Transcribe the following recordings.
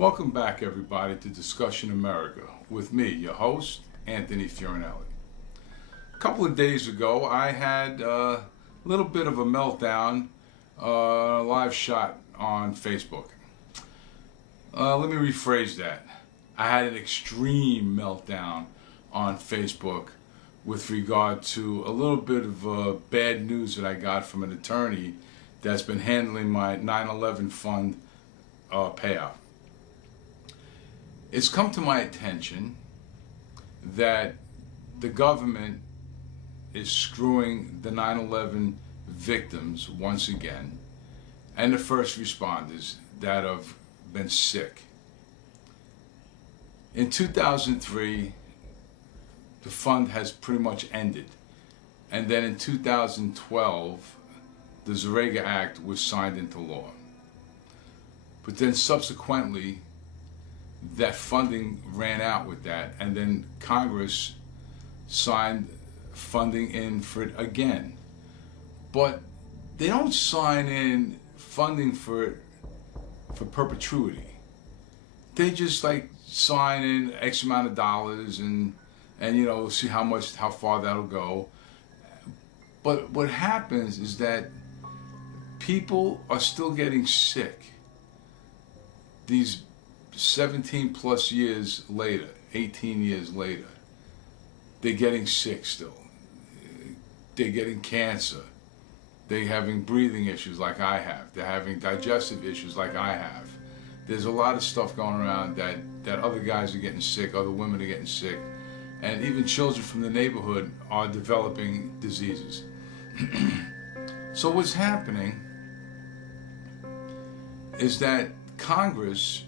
Welcome back, everybody, to Discussion America with me, your host, Anthony Fiorinelli. A couple of days ago, I had a little bit of a meltdown, a live shot on Facebook. Let me rephrase that. I had an extreme meltdown on Facebook with regard to a little bit of bad news that I got from an attorney that's been handling my 9/11 fund payout. It's come to my attention that the government is screwing the 9/11 victims once again, and the first responders that have been sick. In 2003, the fund has pretty much ended, and then in 2012, the Zarega Act was signed into law. But then subsequently, that funding ran out with that, and then Congress signed funding in for it again. But they don't sign in funding for perpetuity. They just sign in X amount of dollars and see how far that'll go. But what happens is that people are still getting sick. These 17 plus years later, 18 years later, they're getting sick still. They're getting cancer. They're having breathing issues like I have. They're having digestive issues like I have. There's a lot of stuff going around that other guys are getting sick, other women are getting sick, and even children from the neighborhood are developing diseases. So what's happening is that Congress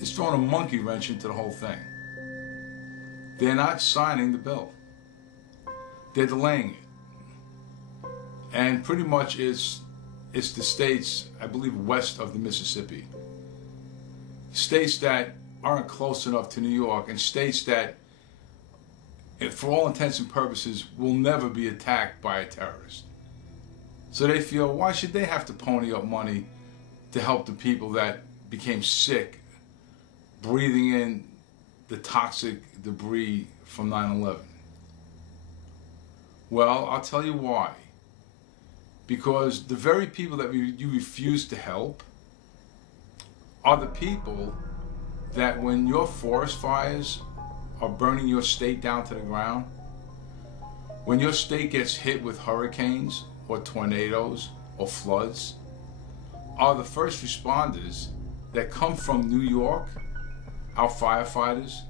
is throwing a monkey wrench into the whole thing. They're not signing the bill. They're delaying it. And pretty much it's the states, I believe, west of the Mississippi. States that aren't close enough to New York, and states that, for all intents and purposes, will never be attacked by a terrorist. So they feel, why should they have to pony up money to help the people that became sick breathing in the toxic debris from 9/11? Well, I'll tell you why. Because the very people that you refuse to help are the people that, when your forest fires are burning your state down to the ground, when your state gets hit with hurricanes or tornadoes or floods, are the first responders that come from New York, our firefighters,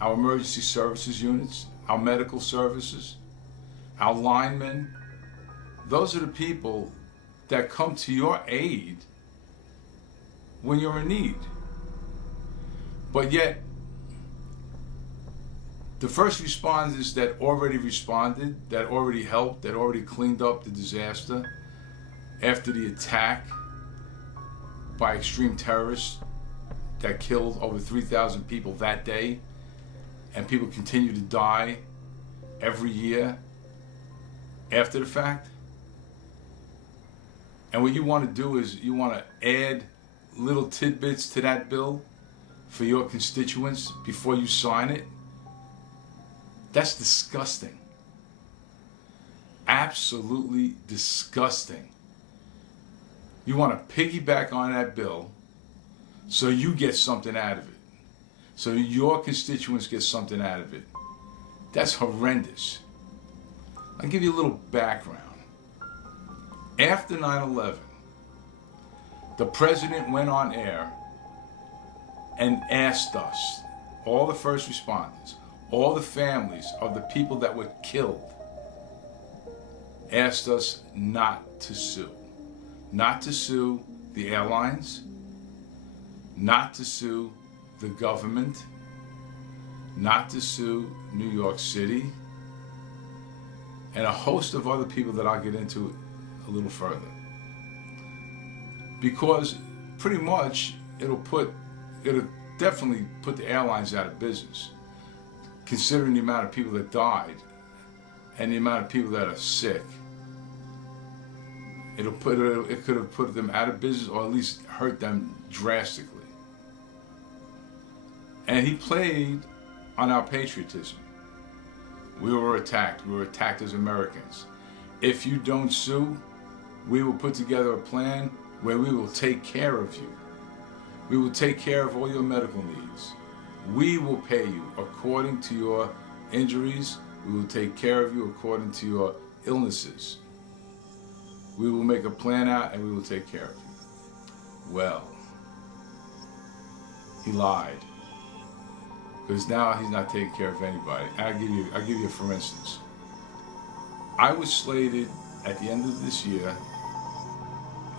our emergency services units, our medical services, our linemen. Those are the people that come to your aid when you're in need. But yet, the first responders that already responded, that already helped, that already cleaned up the disaster after the attack by extreme terrorists that killed over 3,000 people that day, and people continue to die every year after the fact. And what you want to do is you want to add little tidbits to that bill for your constituents before you sign it. That's disgusting. Absolutely disgusting. You want to piggyback on that bill so you get something out of it. So your constituents get something out of it. That's horrendous. I'll give you a little background. After 9/11, the president went on air and asked us, all the first responders, all the families of the people that were killed, asked us not to sue. Not to sue the airlines, not to sue the government, not to sue New York City, and a host of other people that I'll get into a little further. Because pretty much it'll definitely put the airlines out of business, considering the amount of people that died and the amount of people that are sick. It could have put them out of business, or at least hurt them drastically. And he played on our patriotism. We were attacked. We were attacked as Americans. If you don't sue, we will put together a plan where we will take care of you. We will take care of all your medical needs. We will pay you according to your injuries. We will take care of you according to your illnesses. We will make a plan out and we will take care of you. Well, he lied. Because now he's not taking care of anybody. I'll give you a for instance. I was slated at the end of this year,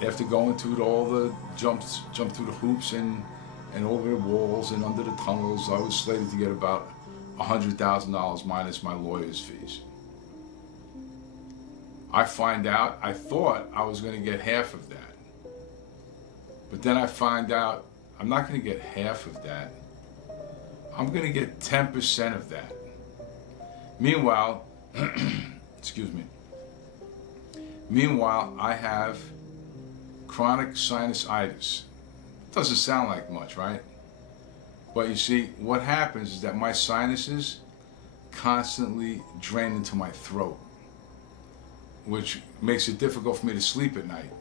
after going through all the jump through the hoops and over the walls and under the tunnels, I was slated to get about $100,000 minus my lawyer's fees. I find out, I thought I was going to get half of that. But then I find out I'm not going to get half of that. I'm going to get 10% of that. Meanwhile, excuse me. Meanwhile, I have chronic sinusitis. Doesn't sound like much, right? But you see, what happens is that my sinuses constantly drain into my throat, which makes it difficult for me to sleep at night.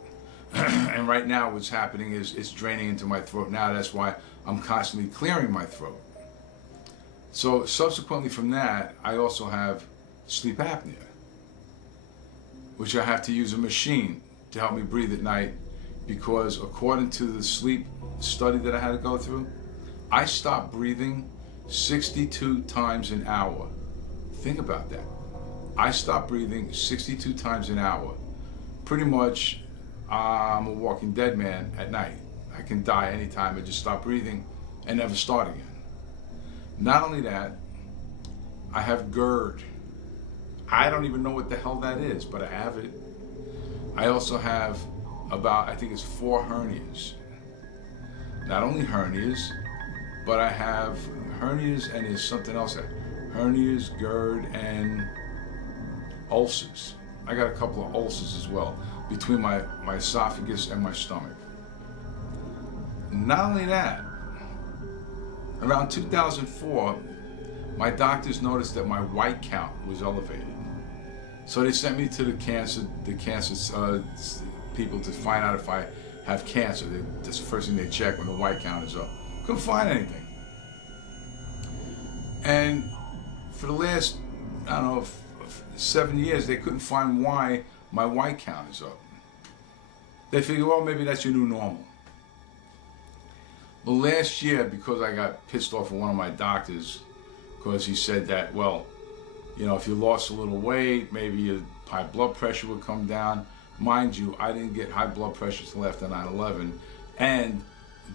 And right now what's happening is it's draining into my throat now. That's why I'm constantly clearing my throat. So subsequently from that, I also have sleep apnea, which I have to use a machine to help me breathe at night, because according to the sleep study that I had to go through, I stopped breathing 62 times an hour. Think about that. I stopped breathing 62 times an hour. Pretty much, I'm a walking dead man at night. I can die anytime. I just stop breathing and never start again. Not only that, I have GERD. I don't even know what the hell that is, but I have it. I also have about, I think it's 4 hernias. Not only hernias, but I have hernias and there's something else. Hernias, GERD, and ulcers. I got a couple of ulcers as well, between my esophagus and my stomach. Not only that, around 2004, my doctors noticed that my white count was elevated. So they sent me to the cancer people to find out if I have cancer. That's the first thing they check when the white count is up. Couldn't find anything. And for the last, I don't know, 7 years, they couldn't find why my white count is up. They figured, well, maybe that's your new normal. Well, last year, because I got pissed off at one of my doctors, because he said that, well, you know, if you lost a little weight, maybe your high blood pressure would come down. Mind you, I didn't get high blood pressure till after 9/11, and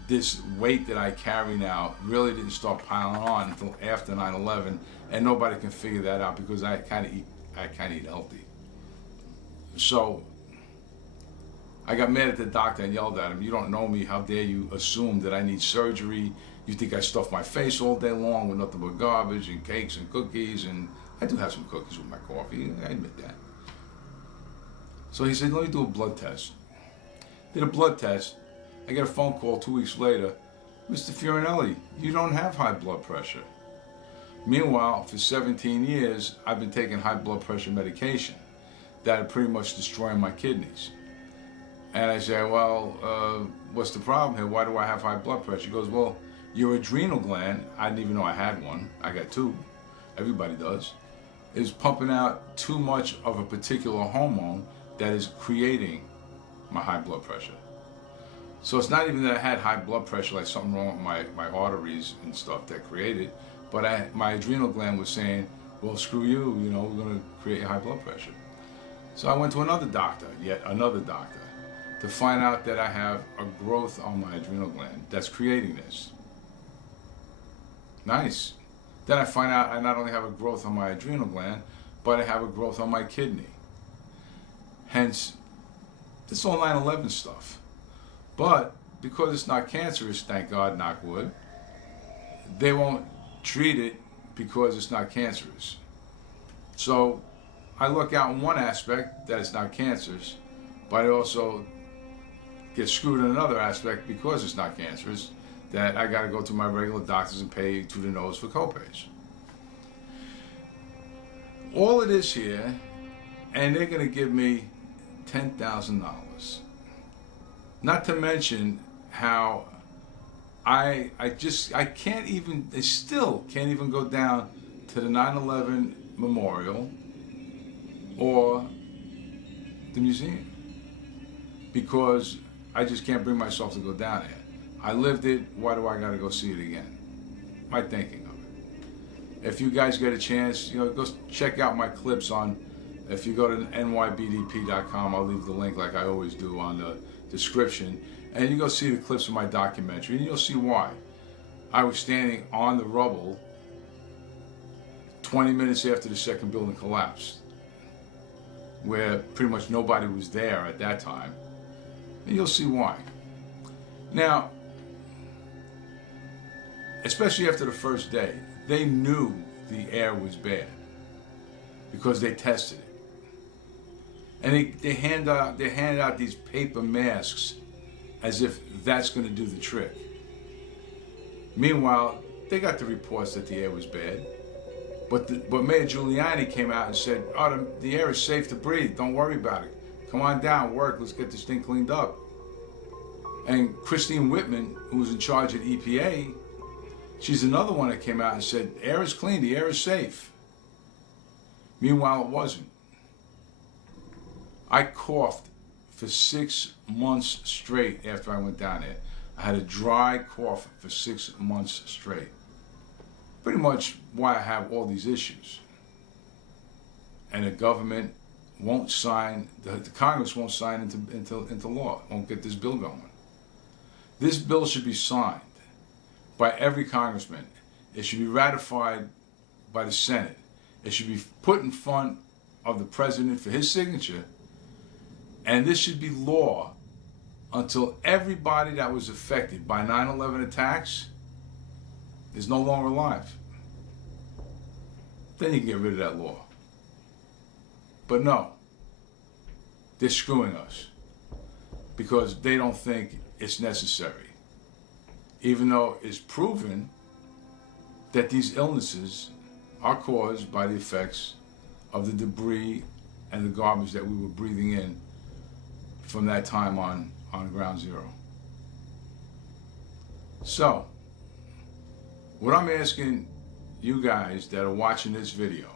this weight that I carry now really didn't start piling on until after 9/11, and nobody can figure that out because I kind of eat healthy. So I got mad at the doctor and yelled at him, "You don't know me. How dare you assume that I need surgery? You think I stuff my face all day long with nothing but garbage and cakes and cookies?" And I do have some cookies with my coffee, I admit that. So he said, "Let me do a blood test." Did a blood test. I get a phone call 2 weeks later. "Mr. Fiorinelli, you don't have high blood pressure." Meanwhile, for 17 years, I've been taking high blood pressure medication that are pretty much destroying my kidneys. And I say, "Well, what's the problem here? Why do I have high blood pressure?" He goes, "Well, your adrenal gland," I didn't even know I had one, I got 2, everybody does, is pumping out too much of a particular hormone that is creating my high blood pressure. So it's not even that I had high blood pressure, like something wrong with my arteries and stuff that created, but my adrenal gland was saying, "Well, screw you, you know, we're going to create high blood pressure." So I went to another doctor, yet another doctor, to find out that I have a growth on my adrenal gland that's creating this. Nice. Then I find out I not only have a growth on my adrenal gland, but I have a growth on my kidney. Hence, this is all 9/11 stuff. But because it's not cancerous, thank God, knock wood, they won't treat it because it's not cancerous. So I look out in one aspect that it's not cancerous, but I also get screwed in another aspect because it's not cancerous, that I got to go to my regular doctors and pay to the nose for copays. All it is here, and they're going to give me $10,000. Not to mention how I can't even, they still can't even go down to the 9/11 memorial or the museum because I just can't bring myself to go down there. I lived it, why do I gotta go see it again? My thinking of it. If you guys get a chance, go check out my clips on, if you go to nybdp.com, I'll leave the link like I always do on the description, and you go see the clips of my documentary, and you'll see why. I was standing on the rubble 20 minutes after the second building collapsed, where pretty much nobody was there at that time, and you'll see why. Now, especially after the first day, they knew the air was bad because they tested it. And they hand out these paper masks as if that's going to do the trick. Meanwhile, they got the reports that the air was bad. But Mayor Giuliani came out and said, oh, the air is safe to breathe. Don't worry about it. Come on down, work. Let's get this thing cleaned up. And Christine Whitman, who was in charge at EPA, she's another one that came out and said, air is clean, the air is safe. Meanwhile, it wasn't. I coughed for 6 months straight after I went down there. I had a dry cough for 6 months straight. Pretty much why I have all these issues. And the government won't sign, the Congress won't sign into law, won't get this bill going. This bill should be signed by every congressman. It should be ratified by the Senate. It should be put in front of the president for his signature. And this should be law until everybody that was affected by 9/11 attacks is no longer alive. Then you can get rid of that law. But no, they're screwing us because they don't think it's necessary. Even though it's proven that these illnesses are caused by the effects of the debris and the garbage that we were breathing in from that time on ground zero. So, what I'm asking you guys that are watching this video,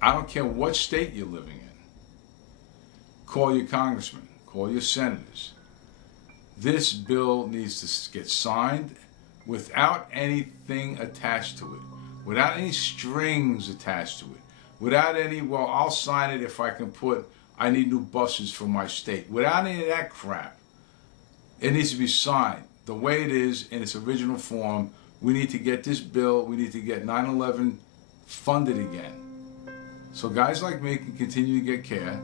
I don't care what state you're living in, call your congressman, call your senators. This bill needs to get signed without anything attached to it, without any strings attached to it, without any, well, I'll sign it if I can put, I need new buses for my state, without any of that crap. It needs to be signed the way it is in its original form. We need to get this bill, we need to get 9/11 funded again. So guys like me can continue to get care.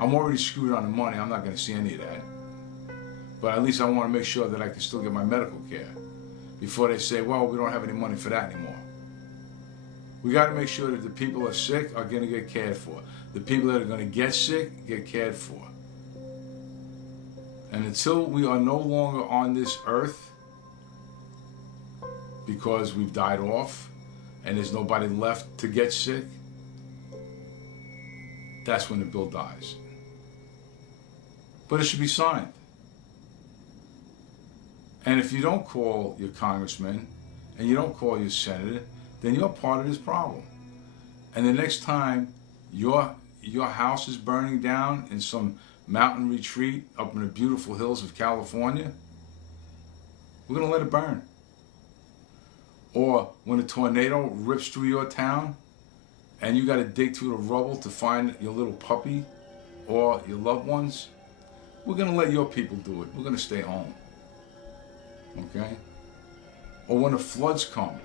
I'm already screwed on the money, I'm not going to see any of that. But at least I want to make sure that I can still get my medical care before they say, well, we don't have any money for that anymore. We got to make sure that the people who are sick are going to get cared for. The people that are going to get sick get cared for. And until we are no longer on this earth because we've died off and there's nobody left to get sick, that's when the bill dies. But it should be signed. And if you don't call your congressman and you don't call your senator, then you're part of this problem. And the next time your house is burning down in some mountain retreat up in the beautiful hills of California, we're going to let it burn. Or when a tornado rips through your town and you got to dig through the rubble to find your little puppy or your loved ones, we're going to let your people do it. We're going to stay home. Okay? Or when the floods come,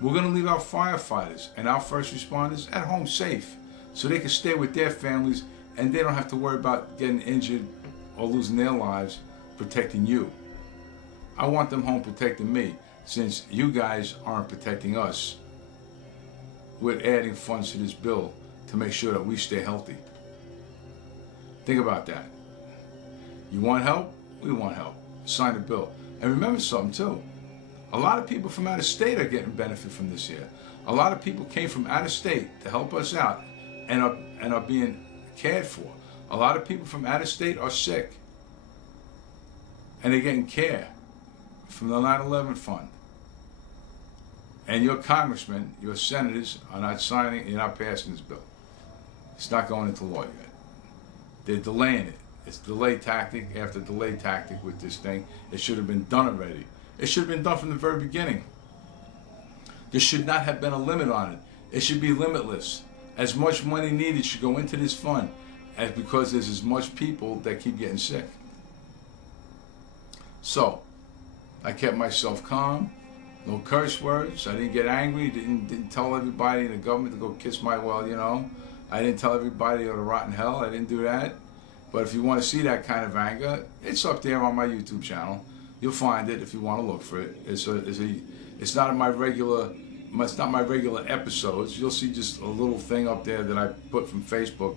we're going to leave our firefighters and our first responders at home safe so they can stay with their families and they don't have to worry about getting injured or losing their lives protecting you. I want them home protecting me since you guys aren't protecting us. We're adding funds to this bill to make sure that we stay healthy. Think about that. You want help? We want help. Sign the bill. And remember something too. A lot of people from out of state are getting benefit from this year. A lot of people came from out of state to help us out and are being cared for. A lot of people from out of state are sick and they're getting care from the 9/11 fund. And your congressmen, your senators are not signing, you're not passing this bill. It's not going into law yet. They're delaying it. It's delay tactic after delay tactic with this thing. It should have been done already. It should have been done from the very beginning. There should not have been a limit on it. It should be limitless. As much money needed should go into this fund as because there's as much people that keep getting sick. So, I kept myself calm. No curse words. I didn't get angry. Didn't tell everybody in the government to go kiss my well, you know. I didn't tell everybody to go to rotten hell. I didn't do that. But if you want to see that kind of anger, it's up there on my YouTube channel. You'll find it if you want to look for it. It's not my regular episodes. You'll see just a little thing up there that I put from Facebook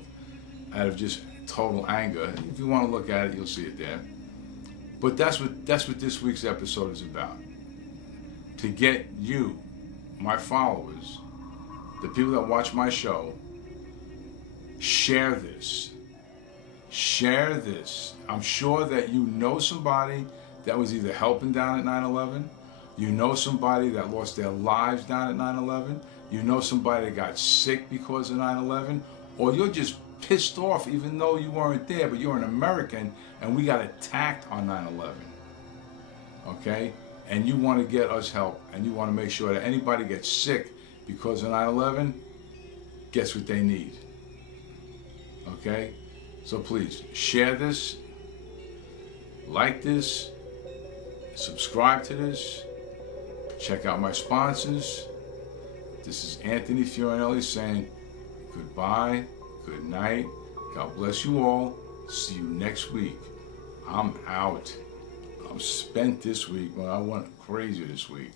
out of just total anger. If you want to look at it, you'll see it there. But that's what this week's episode is about. To get you, my followers, the people that watch my show, share this. Share this. I'm sure that you know somebody that was either helping down at 9/11, you know somebody that lost their lives down at 9/11, you know somebody that got sick because of 9/11, or you're just pissed off even though you weren't there, but you're an American and we got attacked on 9/11. Okay? And you want to get us help, and you want to make sure that anybody gets sick because of 9/11 gets what they need. Okay? So please, share this, like this, subscribe to this, check out my sponsors. This is Anthony Fiorinelli saying goodbye, good night, God bless you all, see you next week. I'm out. I'm spent this week, but I went crazy this week.